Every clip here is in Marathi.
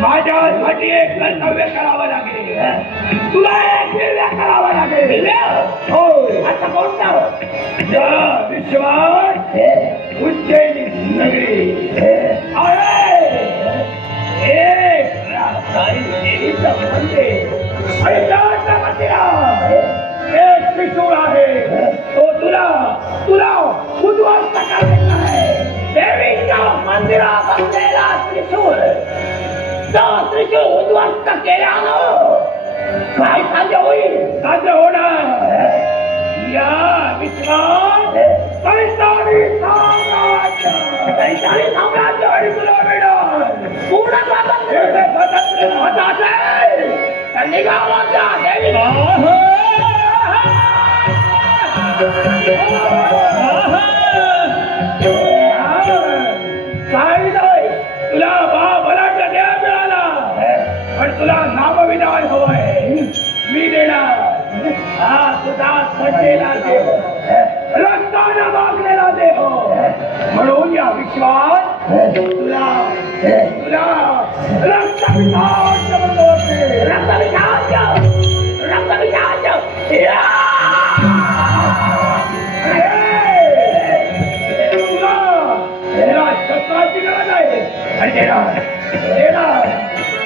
माझ्यासाठी एक कर्तव्य करावं लागेल, तुला एक दिव्य करावं लागेल. हो, असं कोणतं? विश्वास उज्जैनी नगरी आहे एक देवीचं मंदिर आणि त्या मंदिरात एक त्रिशूळ आहे. तो तुला उद्ध्वस्त करायचा आहे. देवीच्या मंदिरात असलेला त्रिशूळ, तो त्रिशूळ उद्ध्वस्त केल्यानं काय साध्य होईल? साध्य होणार या विश्वास पैसानी साम्राज्य आणि तुला मिळणार पूर्ण स्वातंत्र्य. होत असेल तर निघावाच्या देवीला काही नाही. तुला बलाढ्य देह मिळाला, पण तुला नामविनाय हवंय. मी देणार हा तुझा सडलेला देह, रक्ताने मागलेला देह. म्हणून या विश्वास तुला रक्तविषाच म्हणते. रक्तविषाच शस्त्राची गरज आहे आणि देणार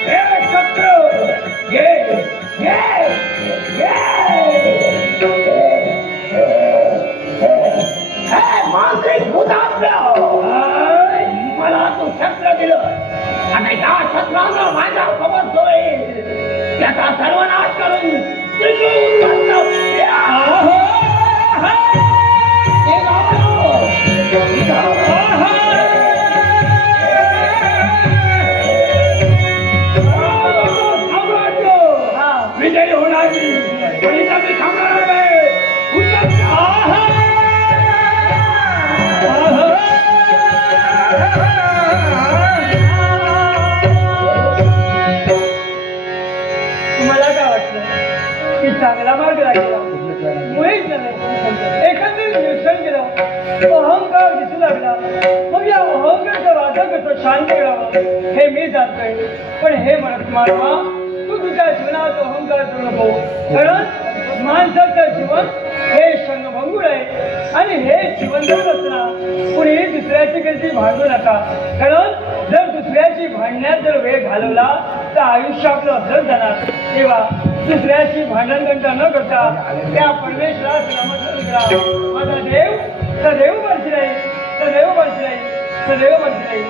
हे शस्त्र घे. मानसिक भूतात्म्य, मला तू शस्त्र दिलं आणि या शस्त्रानं माझ्या खबर होईल. त्याचा सर्वनाश करून विजयी होण्याची तुम्हाला काय वाटलं की चांगला मार्ग लागला? मुळीच नाही. एकंदरीत निरीक्षण केलं, अहंकार दिसू लागला. मग या अहंकारचं वादळ कसं शांत करावं हे मी जाणतोय. पण हे म्हणत मानवा, तू तुझ्या जीवनात अहंकार करू नको. कारण माणसाचं जीवन हे क्षणभंगूर आहे आणि हे जीवन जर असणार कुणी दुसऱ्याची कधी भांडू नका. कारण जर दुसऱ्याची भांडण्यात जर वेळ घालवला तर आयुष्य आपलं असंच जाणार. तेव्हा दुसऱ्याची भांडणगंटा न करता त्या परमेश्वराला नमस्कार करा. माझा देव सदैव बरशी राहील, सदैव बरशी राहील, सदैव बरशी राहील.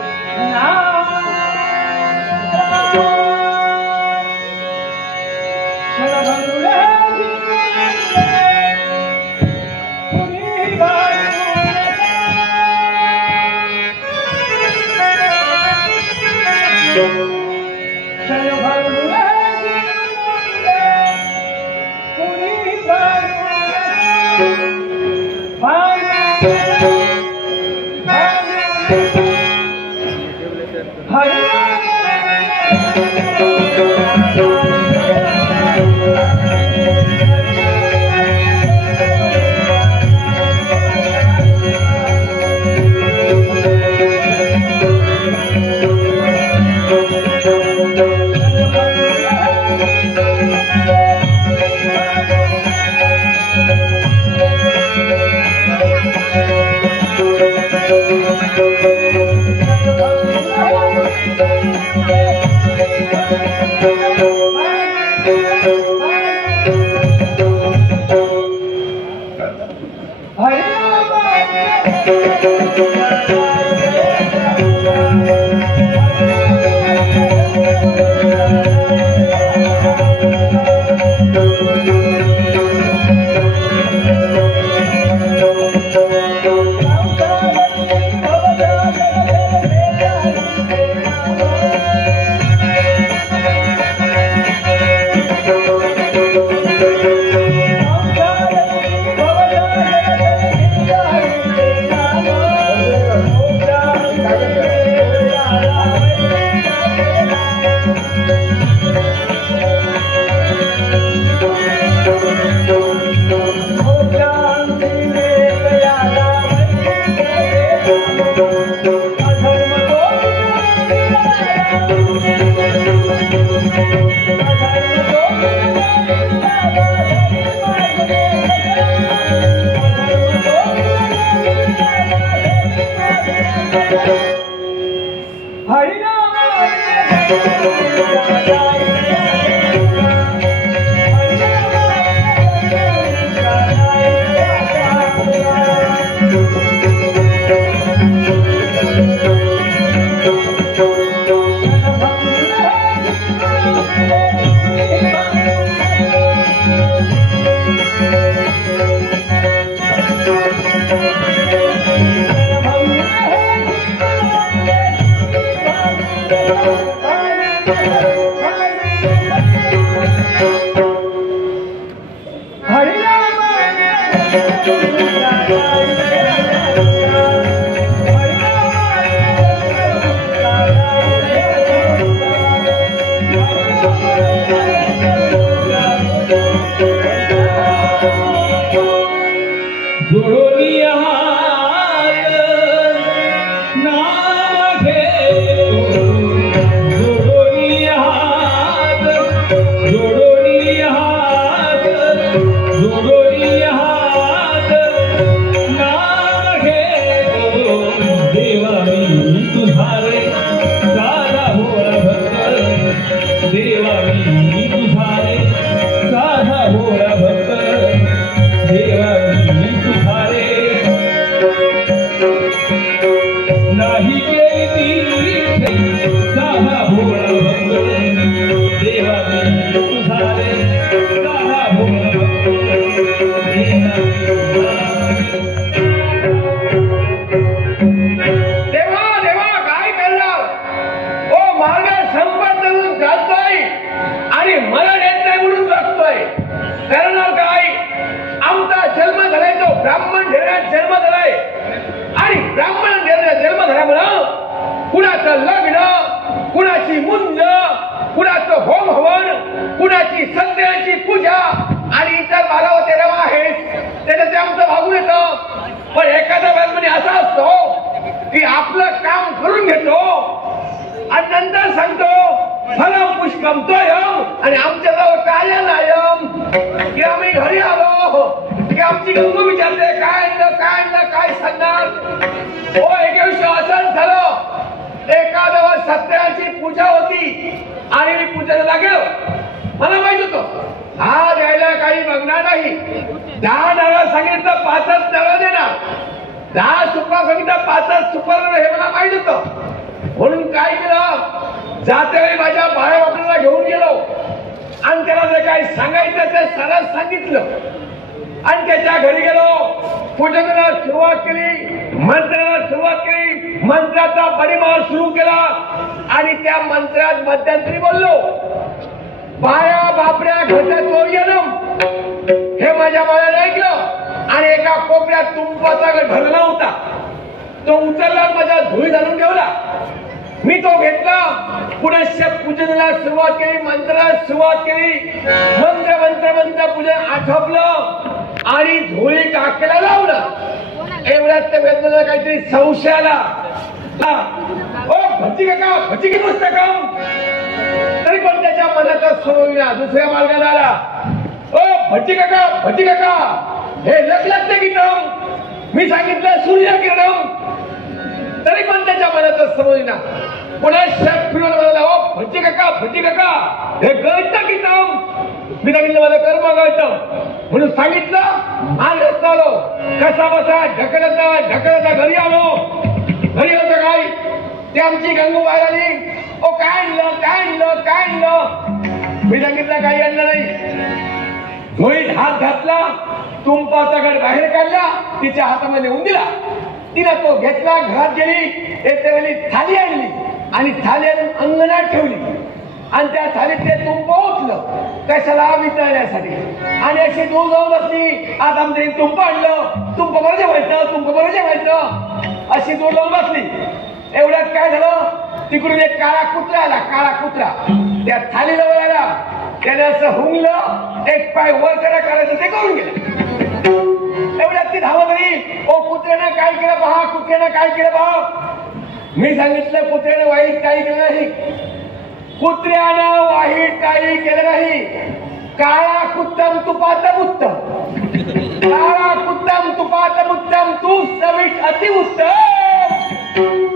काळा उत्तम तुपात उत्तम तू चवीत अति उत्तम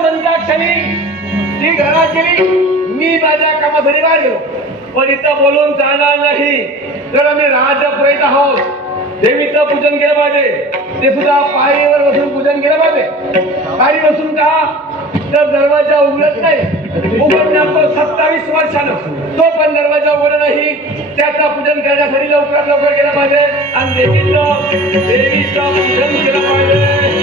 म्हणता क्षणी ती घरात गेली. मी माझ्या कामासाठी बाहेर गेलो, पण इथं बोलून चालणार नाही. तर आम्ही राजपुरीत आहोत. देवीचं पूजन केलं पाहिजे, ते सुद्धा पायरीवर बसून पूजन केलं पाहिजे. पायरी बसून का तर दरवाजा उघडत नाही, उघडणार तो 27 वर्षानं. तो पण दरवाजा उघडत नाही. त्याचं पूजन करण्यासाठी लवकरात लवकर केलं पाहिजे आणि देवीचं पूजन केलं पाहिजे.